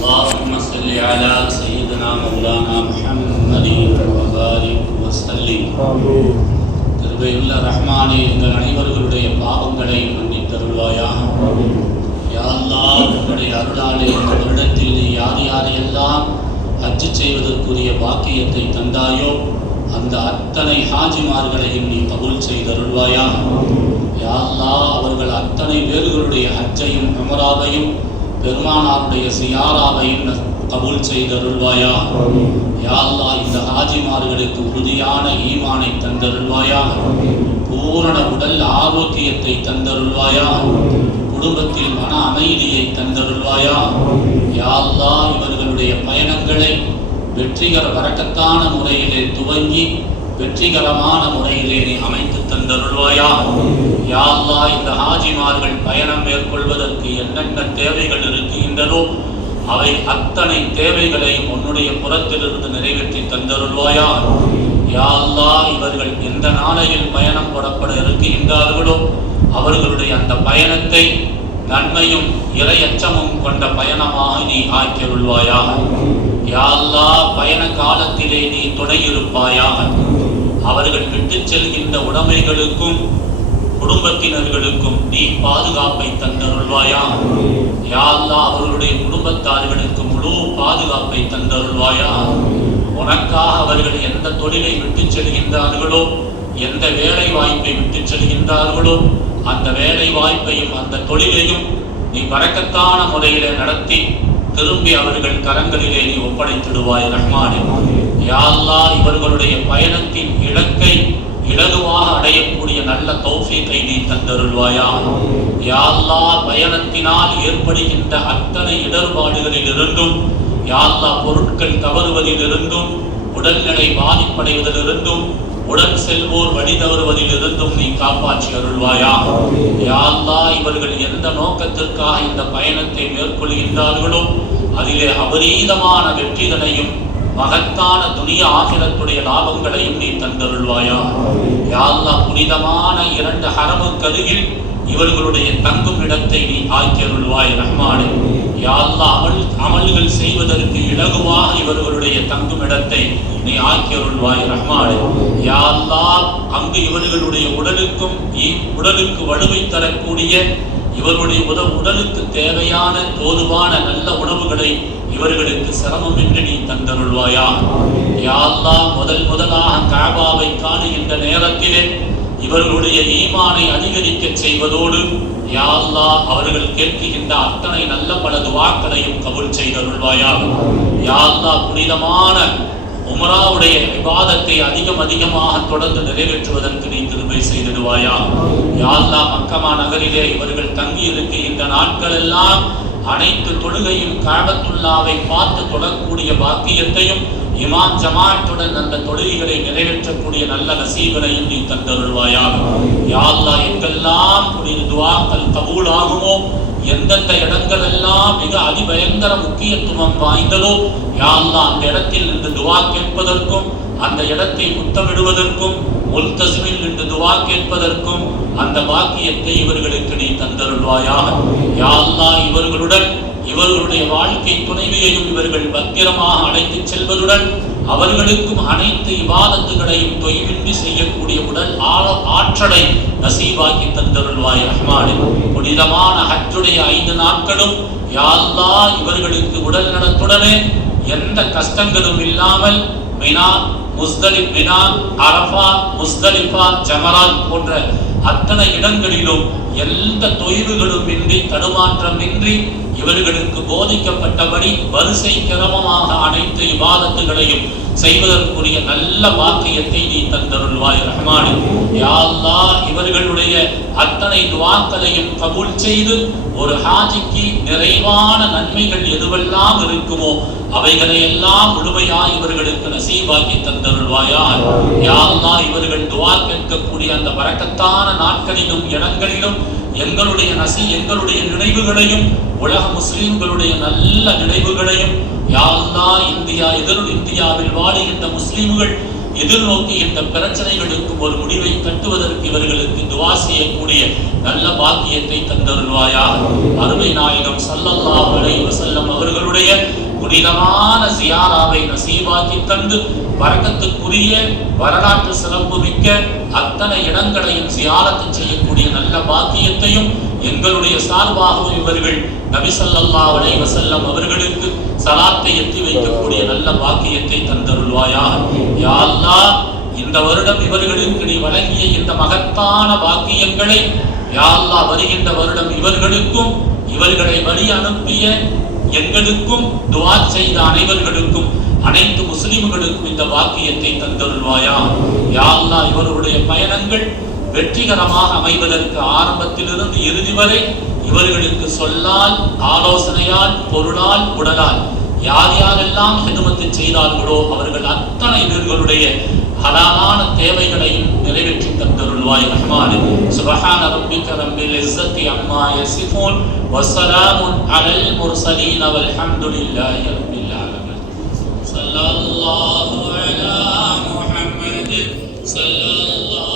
اللهم صل على سيدنا مولانا محمد وبارك وسلم கிருபையுள்ள ரஹ்மானே எங்கள் அனைவர்களுடைய பாவங்களை மன்னித்தருள்வாயாக யா அல்லாஹ் உன்னுடைய அருளாலே இந்த வருடத்தில் நீ யார் யாரையெல்லாம் ஹஜ்ஜு செய்வதற்குரிய பாக்கியத்தை தந்தாயோ அந்த அத்தனை ஹாஜிமார்களையும் நீ கபூல் செய்தருள்வாயா யா அல்லாஹ் அவர்கள் அத்தனை பேர்களுடைய ஹஜ்ஜையும் உமராவையும் பெருமானாருடைய சியாராவையும் கபூல் செய்தருள்வாயா? யா அல்லாஹ் இந்த ஹாஜிமார்களுக்கு உறுதியான ஈமானை தந்தருள்வாயா? பூரண உடல் ஆரோக்கியத்தை தந்தருள்வாயா? குடும்பத்தில் மன அமைதியை தந்தருள்வாயா? யா அல்லாஹ் இவர்களுடைய பயணங்களை வெற்றிகர வரக்கத்தான முறையிலே துவங்கி வெற்றிகரமான முறையிலே நீ அமைத்து தந்தருள்வாயா யா இந்த ஹாஜிமார்கள் பயணம் மேற்கொள்வதற்கு என்னென்ன தேவைகள் இருக்கின்றனோ அவை அத்தனை தேவைகளையும் உன்னுடைய புறத்திலிருந்து நிறைவேற்றி தந்தருள்வாயா யா இவர்கள் எந்த நாளையில் பயணம் புறப்பட இருக்கின்றார்களோ அவர்களுடைய அந்த பயணத்தை நன்மையும் இரையச்சமும் கொண்ட பயணமாக நீ ஆக்கியருள்வாயா யாழ்லா பயண காலத்திலே நீ துணையிருப்பாயாக. அவர்கள் விட்டு செல்கின்ற உடைமைகளுக்கும் குடும்பத்தினர்களுக்கும் நீ பாதுகாப்பை தந்தருள்வாயா யா அவர்களுடைய குடும்பத்தார்களுக்கு முழு பாதுகாப்பை தந்தருள்வாயா உனக்காக அவர்கள் எந்த தொழிலை விட்டு செல்கின்றார்களோ எந்த வேலை வாய்ப்பை விட்டு செல்கின்றார்களோ அந்த வேலை வாய்ப்பையும் அந்த தொழிலையும் நீ பறக்கத்தான முறையில் நடத்தி திரும்பி அவர்கள் கரங்களிலே நீ ஒப்படைத்திடுவாய் ரஹ்மானே யாழ்லா இவர்களுடைய பயணத்தின் இலக்கை இலகுவாக அடையக்கூடிய நல்ல தௌஃபீக்கை நீ தந்தருள்வாயா? யாழ்லா பயணத்தினால் ஏற்படுகின்ற அத்தனை இடர்பாடுகளில் இருந்தும் யாழ்லா பொருட்கள் தவறுவதிலிருந்தும் உடல்நிலை பாதிப்படைவதிலிருந்தும் உடன் செல்வோர் வழி தவறுவதிலிருந்தும் நீ காப்பாற்றி அருள்வாயா? யா அல்லாஹ் இவர்கள் எந்த நோக்கத்திற்காக இந்த பயணத்தை மேற்கொள்கின்றார்களோ அதிலே அபரீதமான வெற்றிகளையும் மகத்தான துணிய ஆகிரத்துடைய லாபங்களையும் நீ தந்தருள்வாயா? யா அல்லாஹ் புனிதமான இரண்டு ஹரமுக்கருகில் இவர்களுடைய தங்கும் இடத்தை நீ ஆக்கியருள்வாய் ரஹ்மானே. யா அமல் அமல்கள் செய்வதற்கு இலகுவாக இவர்களுடைய தங்கும் இடத்தை நீ ஆக்கியருள்வாய் ரஹ்மானே. யா அங்கு இவர்களுடைய உடலுக்கும் உடலுக்கு வலுவை தரக்கூடிய இவர்களுடைய உத உடலுக்கு தேவையான போதுமான நல்ல உணவுகளை இவர்களுக்கு சிரமமின்றி நீ தந்தருள்வாயா. யா முதல் முதலாக காபாவை காணுகின்ற நேரத்திலே இவர்களுடைய ஈமானை அதிகரிக்க செய்வதோடு யாழ்லா அவர்கள் கேட்கின்ற அத்தனை நல்ல பல துவாக்களையும் கபுல் செய்தருள்வாயாக. யாழ்லா புனிதமான உமராவுடைய விவாதத்தை அதிகம் அதிகமாக தொடர்ந்து நிறைவேற்றுவதற்கு நீ திருமை செய்திடுவாயா யாழ்லா மக்கமா நகரிலே இவர்கள் தங்கி இருக்கின்ற நாட்கள் எல்லாம் அனைத்து தொழுகையும் காபத்துல்லாவை பார்த்து தொடரக்கூடிய பாக்கியத்தையும் இமாம் ஜமாத்துடன் அந்த தொழுகைகளை நிறைவேற்றக்கூடிய நல்ல நசீபனையும் நீ தந்தருள்வாயாக. யா எங்கெல்லாம் புனித துவாக்கள் கபூலாகுமோ எந்தெந்த இடங்கள் எல்லாம் மிக அதிபயங்கர முக்கியத்துவம் வாய்ந்ததோ யாழ்லா அந்த இடத்தில் நின்று துவா கேட்பதற்கும் அந்த இடத்தை முத்தமிடுவதற்கும் முல்தஸ்மின் என்று துவா கேட்பதற்கும் அந்த பாக்கியத்தை இவர்களுக்கு நீ தந்தருள்வாயாக. யாழ்லா இவர்களுடன் இவர்களுடைய வாழ்க்கை துணைவியையும் இவர்கள் பத்திரமாக அழைத்துச் செல்வதுடன் அவர்களுக்கும் அனைத்து விவாதத்துகளையும் தொய்வின்றி செய்யக்கூடிய உடல் ஆழ ஆற்றலை நசீவாக்கி தந்தருள்வாய் ரஹ்மானே. புனிதமான ஹஜ்ஜுடைய ஐந்து நாட்களும் யாழ்லா இவர்களுக்கு உடல் நலத்துடனே எந்த கஷ்டங்களும் இல்லாமல் மினா முஸ்தலி மினா அரபா முஸ்தலிஃபா ஜமராத் போன்ற அத்தனை இடங்களிலும் எந்த தொய்வுகளும் இன்றி தடுமாற்றம் இன்றி இவர்களுக்கு போதிக்கப்பட்டபடி வரிசை கிரமமாக அனைத்து இபாதத்துகளையும் செய்வதற்குரிய நல்ல வாக்கியத்தை நீ தந்தருள்வாய் ரஹ்மானே. யா அல்லாஹ் இவர்களுடைய அத்தனை துவாக்களையும் கபூல் செய்து ஒரு ஹாஜிக்கு நிறைவான நன்மைகள் எதுவெல்லாம் இருக்குமோ அவைகளை எல்லாம் முழுமையாய் இவர்களுக்கு நசீபாக்கி தந்தருள்வாயா? யா அல்லாஹ் இவர்கள் துவா கேட்கக்கூடிய அந்த வரக்கத்தான நாட்களிலும் இடங்களிலும் எங்களுடைய நசி எங்களுடைய நினைவுகளையும் உலக முஸ்லிம்களுடைய நல்ல நினைவுகளையும் யா இந்தியா எதிர் இந்தியாவில் வாழுகின்ற முஸ்லிம்கள் எதிர்நோக்குகின்ற பிரச்சனைகளுக்கு ஒரு முடிவை கட்டுவதற்கு இவர்களுக்கு துவா செய்யக்கூடிய நல்ல பாக்கியத்தை தந்தருள்வாயா அருமை நாயகம் ஸல்லல்லாஹு அலைஹி வஸல்லம் அவர்களுடைய புனிதமான சியாராவை நசீவாக்கி தந்து வரக்கத்துக்குரிய வரலாற்று சிறப்பு மிக்க அத்தனை இடங்களையும் சியாரத்து செய்யக்கூடிய நல்ல பாக்கியத்தையும் எங்களுடைய சார்பாகவும் இவர்கள் நபிசல்லா ஸல்லல்லாஹு அவர்களுக்கு சலாத்தை எத்தி வைக்கக்கூடிய நல்ல பாக்கியத்தை தந்தருள்வாயாக. யாழ்லா இந்த வருடம் இவர்களுக்கு நீ வழங்கிய இந்த மகத்தான பாக்கியங்களை யாழ்லா வருகின்ற வருடம் இவர்களுக்கும் இவர்களை வழி அனுப்பிய எங்களுக்கும் துவா செய்த அனைவர்களுக்கும் அனைத்து முஸ்லிம்களுக்கும் இந்த வாக்கியத்தை தந்தருள்வாயா? யா இவர்களுடைய பயணங்கள் வெற்றிகரமாக அமைவதற்கு ஆரம்பத்திலிருந்து இறுதி வரை இவர்களுக்கு சொல்லால் ஆலோசனையால் பொருளால் உடலால் யார் யாரெல்லாம் ஹிதுமத்து செய்தார்களோ அவர்கள் அத்தனை பேர்களுடைய حلالان تيوي غلائم نريبت جنتم ترلواي رحمان سبحان ربك رب العزة عما يصفون والسلام على المرسلين والحمد لله رب العالمين صلى الله على محمد صلى الله